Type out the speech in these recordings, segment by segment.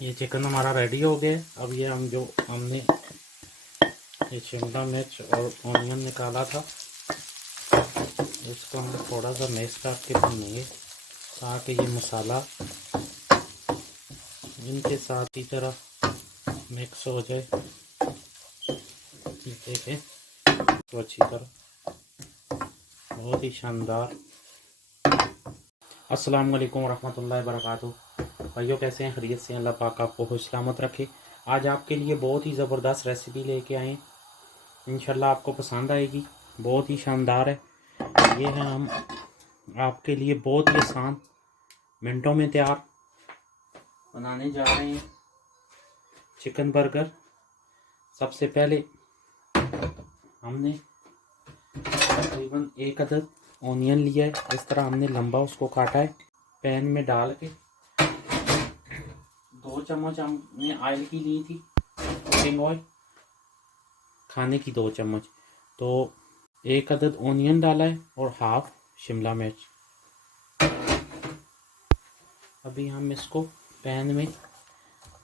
ये चिकन हमारा रेडी हो गया है। अब ये हमने ये शिमला मिर्च और ऑनियन निकाला था, इसको हम थोड़ा सा मैश करके भूनेंगे ताकि ये मसाला इनके साथ ही तरह मिक्स हो जाए। देखें तो अच्छी तरह, बहुत ही शानदार। अस्सलाम वालेकुम रहमतुल्लाहि वबरकातुहू। भाइयों कैसे हैं? खैरियत से? अल्लाह पाक आपको खुश सलामत रखे। आज आपके लिए बहुत ही ज़बरदस्त रेसिपी लेके आए, इंशाल्लाह आपको पसंद आएगी। बहुत ही शानदार है। ये है हम आपके लिए बहुत ही आसान मिनटों में तैयार बनाने जा रहे हैं चिकन बर्गर। सबसे पहले हमने तकरीबन 1 अदद ऑनियन लिया है। इस तरह हमने लंबा उसको काटा है। पैन में डाल के 2 चम्मच हमने ऑयल की ली थी, कुकिंग ऑयल खाने की 2 चम्मच। तो 1 अदद ऑनियन डाला है और हाफ शिमला मिर्च। अभी हम इसको पैन में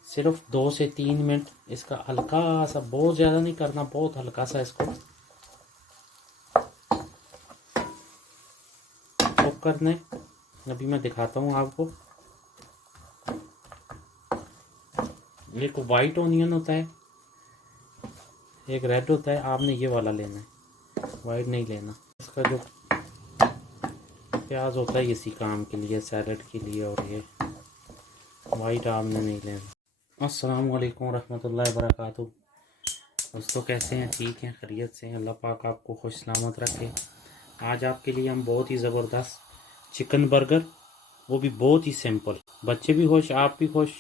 सिर्फ 2 से 3 मिनट इसका हल्का सा, बहुत ज़्यादा नहीं करना, बहुत हल्का सा इसको कुक करना है। अभी मैं दिखाता हूँ आपको। एक वाइट ऑनियन होता है, एक रेड होता है, आपने ये वाला लेना है, वाइट नहीं लेना। इसका जो प्याज होता है इसी काम के लिए, सैलड के लिए, और ये वाइट आपने नहीं लेना। अस्सलाम वालेकुम रहमतुल्लाहि वबरकातुहू। दोस्तों कैसे हैं? ठीक हैं? खैरियत से हैं? अल्लाह पाक आपको खुश सलामत रखे। आज आपके लिए हम बहुत ही ज़बरदस्त चिकन बर्गर, वो भी बहुत ही सिंपल, बच्चे भी खुश, आप भी खुश,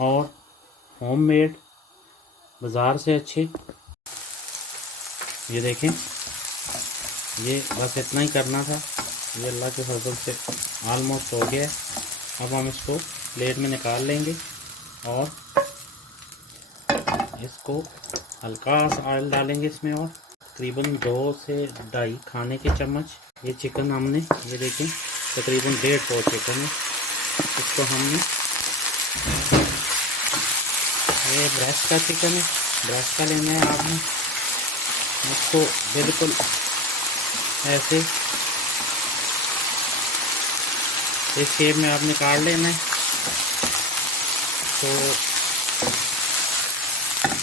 और होममेड, बाज़ार से अच्छे। ये देखें, ये बस इतना ही करना था। ये अल्लाह के फजल से ऑलमोस्ट हो गया है। अब हम इसको प्लेट में निकाल लेंगे और इसको हल्का सा ऑयल डालेंगे इसमें, और तकरीबन 2 से 2.5 खाने के चम्मच ये चिकन हमने, ये देखें तकरीबन 1.5 पाव चिकन है। इसको हमने, ये ब्रेस्ट का चिकन है, ब्रेस्ट का लेना है आपने। इसको बिल्कुल ऐसे इस शेप में आपने काट लेना है। तो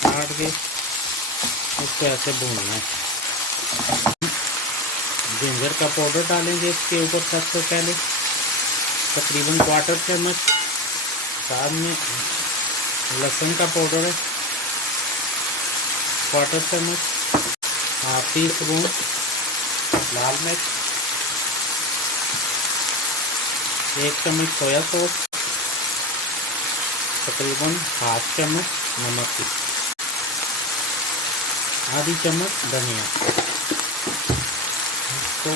काट के इसको ऐसे भूनना है। जिंजर का पाउडर डालेंगे इसके ऊपर सबसे पहले, तकरीबन 1/4 चम्मच। बाद में लहसुन का पाउडर है 1/4 चम्मच। हाफ टी स्पून लाल मिर्च, 1 चम्मच सोया सॉस, तकरीबन हाफ चम्मच नमक की, आधी चम्मच धनिया। इसको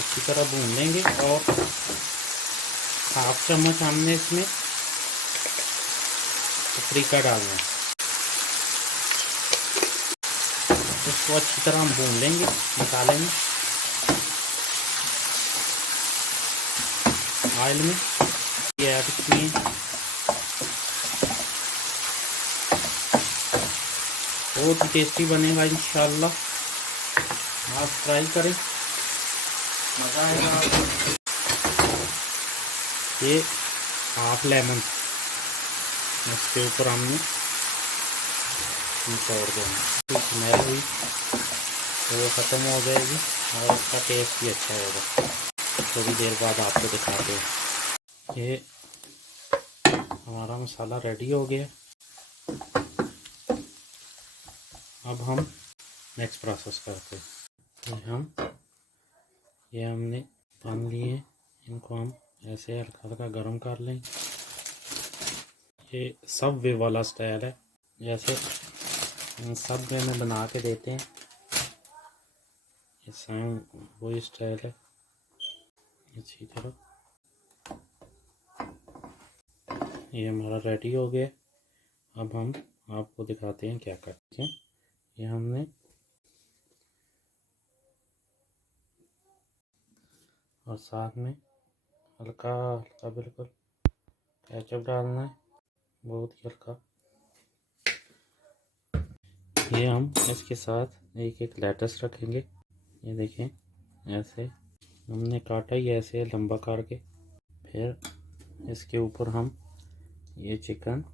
अच्छी तरह भून लेंगे और हाफ चम्मच हमने इसमें पापरिका डालना है। इसको अच्छी तरह हम भून लेंगे मसाले में, ऑयल में। ये ऐड किए, बहुत ही टेस्टी बनेगा इंशाल्लाह। आप ट्राई करें, मज़ा आएगा आपको। ये हाफ लेमन इसके ऊपर हमने निचोड़ देना। स्मेल हुई तो वो ख़त्म हो जाएगी और उसका टेस्ट भी अच्छा होगा। थोड़ी देर बाद आपको दिखाते हैं। ये हमारा मसाला रेडी हो गया। अब हम नेक्स्ट प्रोसेस करते हैं। ये हमने बन लिए, इनको हम ऐसे हल्का हल्का गर्म कर लें। ये सबवे वाला स्टाइल है, जैसे सबवे में बना के देते हैं, ये सेम वही स्टाइल है। इसी तरह ये हमारा रेडी हो गया। अब हम आपको दिखाते हैं क्या करते हैं। ये हमने और साथ में हल्का हल्का बिल्कुल केचप डालना है, बहुत ही हल्का। ये हम इसके साथ एक एक लेटस रखेंगे। ये देखें, ऐसे हमने काटा ही ऐसे लंबा काट के। फिर इसके ऊपर हम ये चिकन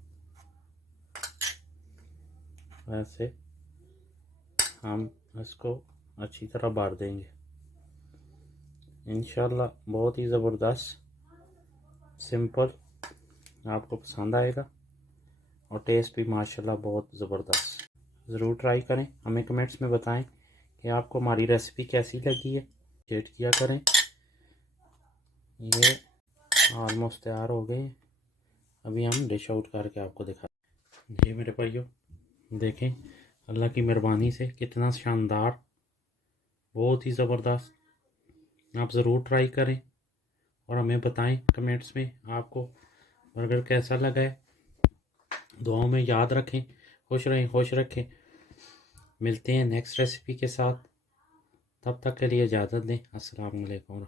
ऐसे हम इसको अच्छी तरह बार देंगे। इंशाल्लाह बहुत ही ज़बरदस्त सिंपल आपको पसंद आएगा और टेस्ट भी माशाल्लाह बहुत ज़बरदस्त। ज़रूर ट्राई करें, हमें कमेंट्स में बताएं कि आपको हमारी रेसिपी कैसी लगी है। शेयर किया करें। ये ऑलमोस्ट तैयार हो गए। अभी हम डिश आउट करके आपको दिखा। जी मेरे भाइयों, देखें अल्लाह की मेहरबानी से कितना शानदार, बहुत ही ज़बरदस्त। आप ज़रूर ट्राई करें और हमें बताएं कमेंट्स में आपको बर्गर कैसा लगा है। दुआओं में याद रखें, खुश रहें, खुश रखें। मिलते हैं नेक्स्ट रेसिपी के साथ, तब तक के लिए इजाज़त दें। अस्सलाम वालेकुम।